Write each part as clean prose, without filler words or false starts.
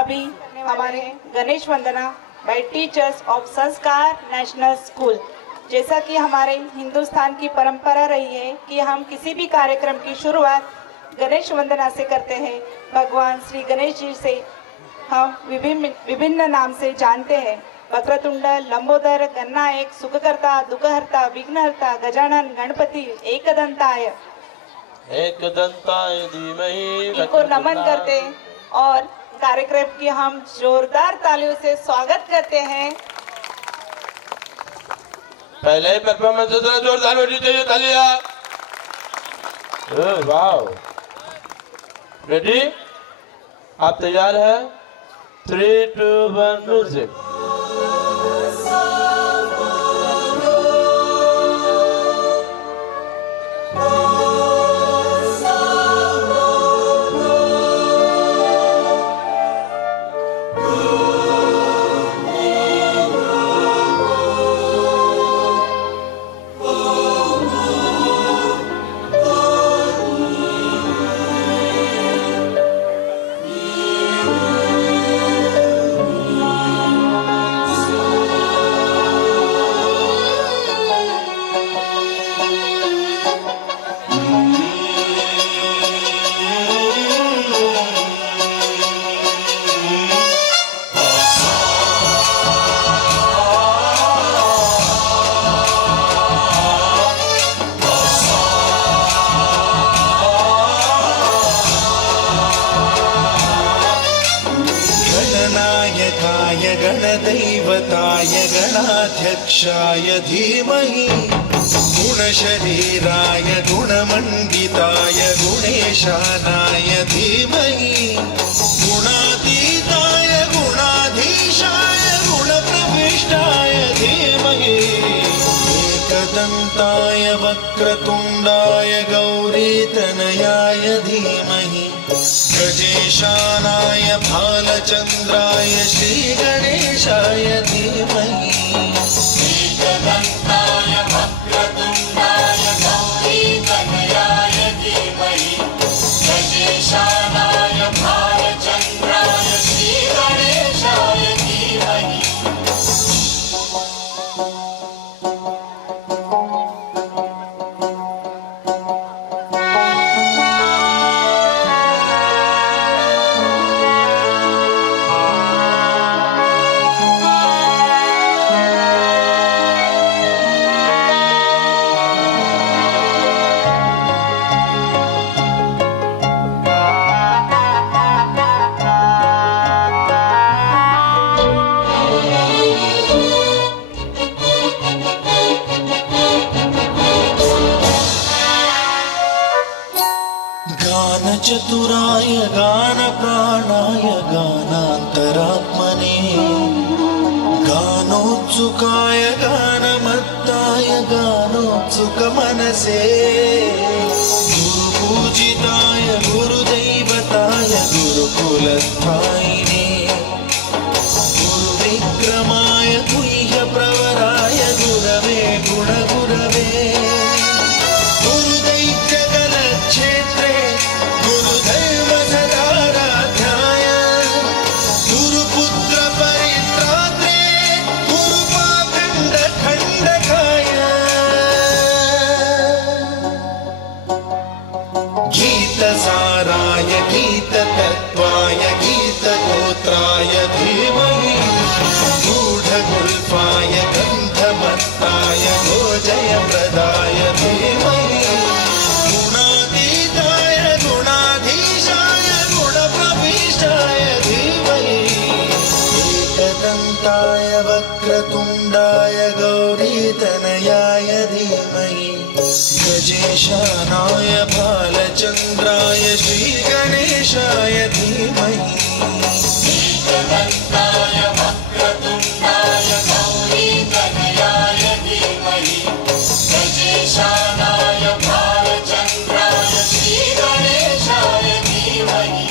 अभी हमारे गणेश वंदना bye teachers of संस्कार नेशनल स्कूल। जैसा कि हमारे हिंदुस्तान की परंपरा रही है कि हम किसी भी कार्यक्रम की शुरुआत गणेश वंदना से करते हैं। भगवान श्री गणेश जी से हम विभिन्न नाम से जानते हैं। वक्रतुंड, लंबोदर, गणनायक, सुखकर्ता, दुखहर्ता, विघ्नहर्ता, गजानन, गणपति, एकदंताय धीमहि इनको नमन करते हैं और कार्यक्रम की हम जोरदार तालियों से स्वागत करते हैं। पहले परफॉर्मेंस जोरदार होनी चाहिए, तालियां। Wow, ready? आप तैयार हैं? 3, 2, 1 म्यूजिक। गणदैवताय गणाध्यक्षाय धीमहि गुणशरीराय गुणमण्डिताय गुणेशानाय धीमहि गुणातीताय गुणाधीशाय गुणप्रविष्टाय धीमहि एकदन्ताय वक्रतुण्डाय गौरीतनयाय धीमहि गजेशानाय भालचन्द्राय श्रीगणेशाय धीमहि एकदन्ताय वक्रतुण्डाय गौरीतनयाय धीमहि गजेशानाय भालचन्द्राय श्रीगणेशाय धीमहि। चतुराय गानप्राणाय गानान्तरात्मने गानोत्सुकाय गानमत्ताय गानोत्सुकमनसे गुरुपूजिताय गुरुदैवताय गुरुकुलस्थायिने गुरुविक्रमाय गुह्यप्रवराय गुरवे गुणगुरवे गुरुदैत्यगलक्षेत्रे गुरुधर्मसदाराध्याय गुरुपुत्रपरित्रात्रे गुरुपाखण्डखण्डकाय गीतसाराय गीततत्त्वाय गीतगोत्राय धीमहि गूढगुल्फाय गन्धमत्ताय गोजयप्रदाय धीमहि गुणातीताय गुणाधीशाय गुणप्रविष्टाय धीमहि एकदन्ताय वक्रतुण्डाय गौरीतनयाय धीमहि गजेशानाय भालचन्द्राय श्रीगणेशाय धीमहि एकदन्ताय वक्रतुण्डाय गौरीतनयाय धीमहि गजेशानाय भालचन्द्राय श्रीगणेशाय धीमहि।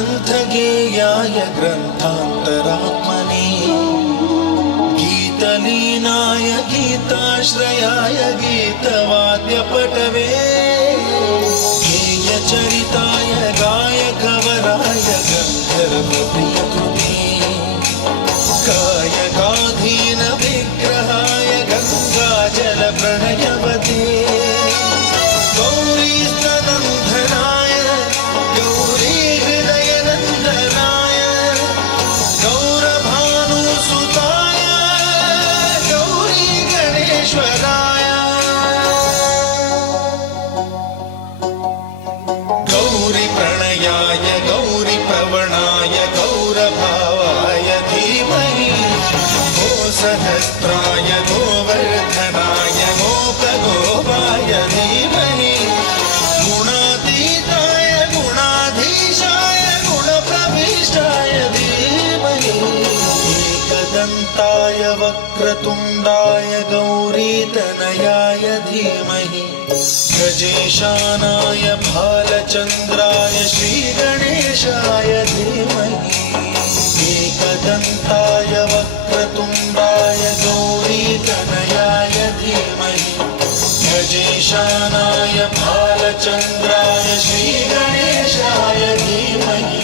ग्रन्थगेयाय ग्रन्थान्तरात्मने गीतलीनाय गीताश्रयाय गीतवाद्यपटवे गेयचरिताय गायकवराय गन्धर्वप्रियकृते कायकाधीन विग्रहाय गङ्गाजलप्रणयवते गौरीस्तनन्दनाय गौरीहृदयनन्दनाय गौरभानुसुताय गौरी गणेश्वराय गौरीप्रणयाय गौरीप्रवणाय गौरभावाय धीमहि गोसहस्राय गोवर्धनाय गोपगोपाय धीमहि गुणातीताय गुणाधीशाय गुणप्रविष्टाय धीमहि एकदन्ताय वक्रतुण्डाय गौरीतनयाय धीमहि गजेशानाय भालचन्द्राय श्रीगणेशाय धीमहि एकदन्ताय वक्रतुण्डाय गौरीतनयाय धीमहि गजेशानाय भालचन्द्राय श्रीगणेशाय धीमहि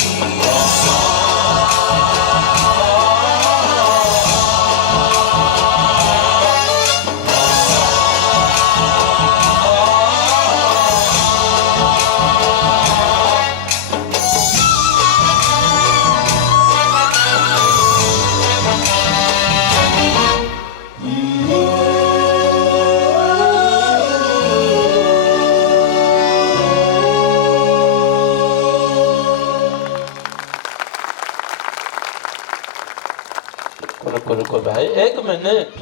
रुको रुको भाई, 1 मिनट।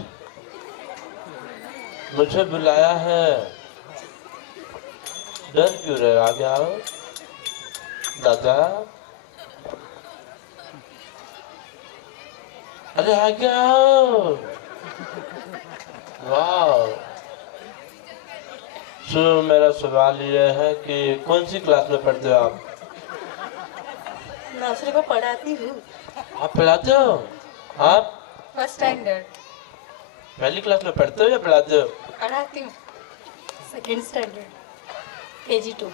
मुझे बुलाया है, डर क्यों रहे? आगे आओ दादा। अरे आगे आओ। वाह। सो मेरा सवाल ये है कि कौन सी क्लास में पढ़ते हो आप? नर्सरी को पढ़ाती हूँ। आप पढ़ाते हो? आप फर्स्ट स्टैंडर्ड पहली क्लास में पढ़ते हो या पढ़ाते हो? पढ़ाती हूँ। Second standard KG2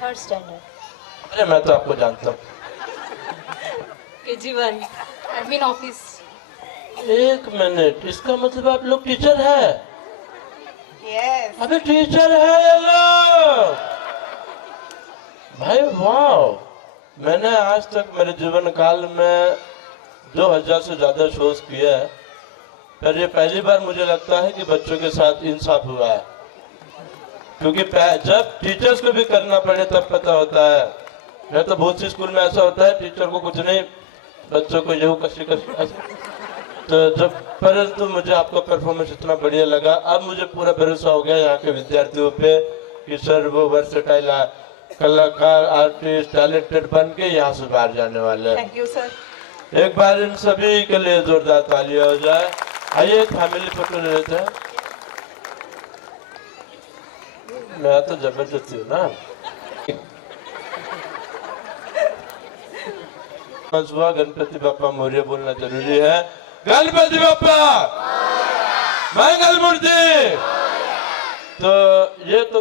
third standard अरे मैं तो आपको जानता हूँ। KG1 admin office. 1 मिनट, इसका मतलब आप लोग टीचर है? यस। अबे टीचर है ये लोग। भाई वाह, मैंने आज तक मेरे जीवन काल में 2000 से ज्यादा शोज किए हैं, पर ये पहली बार मुझे लगता है कि बच्चों के साथ इंसाफ हुआ है, क्योंकि जब टीचर्स को भी करना पड़े तब पता होता है। नहीं तो बहुत सी स्कूल में ऐसा होता है टीचर को कुछ नहीं, बच्चों को यूं कशी तो जब परंतु मुझे आपका परफॉर्मेंस इतना बढ़िया लगा, अब मुझे पूरा भरोसा हो गया यहाँ के विद्यार्थियों पे कि सर वो वर्सेटाइल कलाकार आर्टिस्ट टैलेंटेड बन के यहाँ से बाहर जाने वाले हैं। Thank you sir. एक बार इन सभी के लिए जोरदार तालियां हो जाए। आइए एक फैमिली फोटो ले लेते हैं। मैं तो जबरदस्ती हूँ ना। सुबह गणपति बापा मौर्य बोलना जरूरी है। गणपति बापा मंगल मूर्ति। तो ये तो